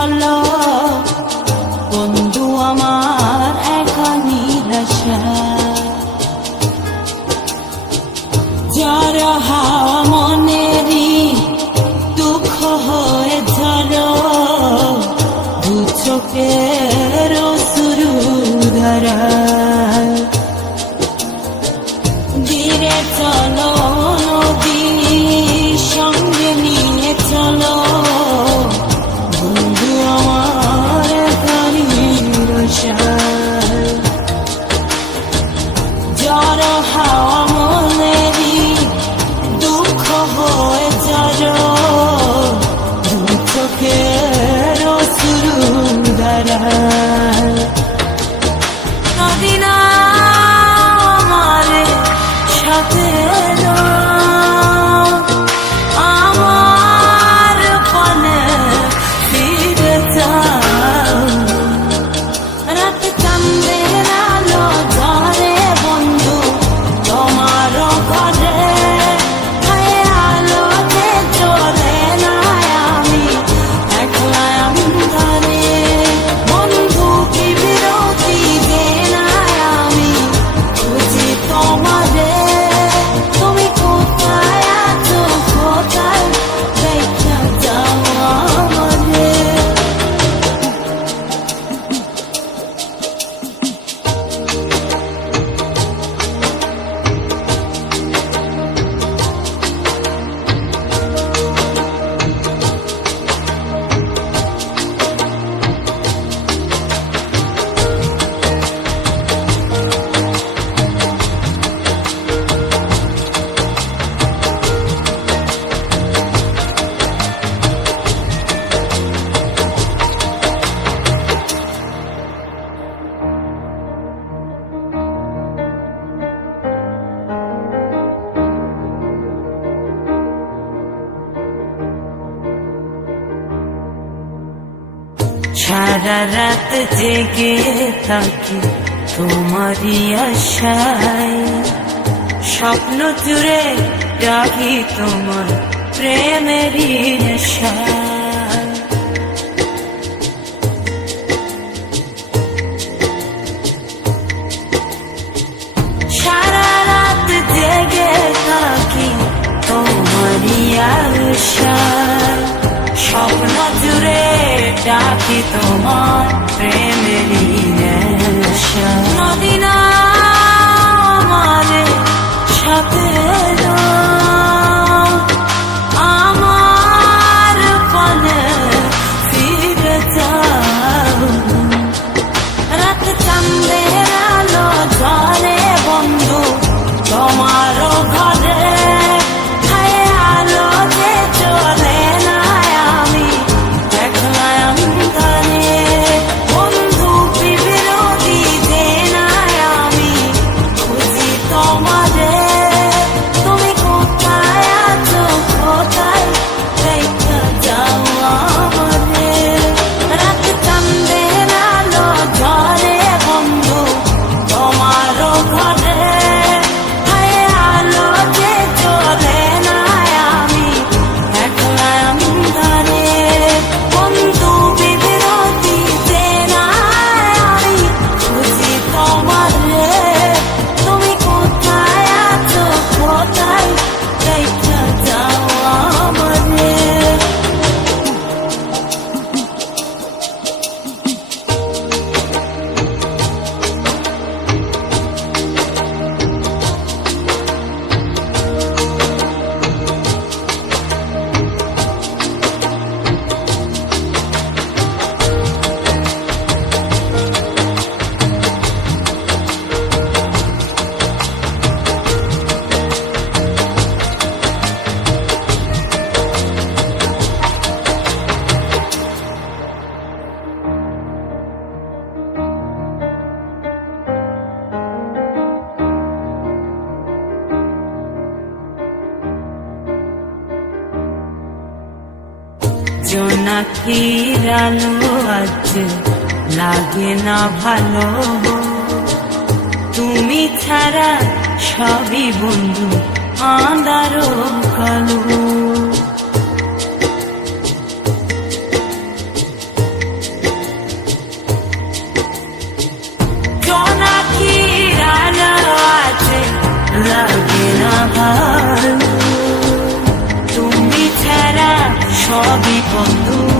চলো বন্ধু আমার একা নিরাশা যার হাওয়া মনেরই দুঃখ হয়ে ঝরো দু চোখের অশ্রু ধারা ধীরে চলো নদী সঙ্গে নিয়ে চলো বন্ধু আমার একা নিরাশা যার হাওয়া মনেরই দুঃখ হয়ে ঝরো দু চোখের অশ্রু ধারা নদী না আমার সাথে আমার পানে ফিরে যাও রাত চাঁদের আলো ঝরে বন্ধু তোমার ঘরে আলোতে চলে না আমি একলা অন্ধকারে বন্ধু কি বিরতি দে না আমি খুঁজি তোমারে তুমি কোথায় আছো কোথায় দেখা যাও আমারে সারা রাত জেগে থাকি তোমারই আশায় স্বপ্ন জুড়ে রাখি তোমার প্রেমেরই নেশায় সারা রাত জেগে থাকি তোমারই আশায় স্বপ্ন জুড়ে ডাকি তোমার প্রেমেরই নেশা নদী না আমার সাথে আমার পানে ফিরে যাও রাত চাঁদের আলো ঝরে বন্ধু তোমার ঘরে আলোতে চলে না আমি একলা অন্ধকারে বন্ধু কি বিরতি দে না আমি খুঁজি তোমারে তুমি কোথায় আছো কোথায় দেখা যাও আমারে রাত চাঁদের আলো ঝরে বন্ধু তোমার ঘরে আলোতে চলে না আমি একলা অন্ধকারে বন্ধু বিরতি দে না আমি খুঁজি তোমারে তুমি কোথায় আছো কোথায় দেখা যাও আমারে জোনাকির আলো আজ লাগে না ভালো তুমি ছাড়া সবই বন্ধু আঁধারো কালো সবই বন্ধু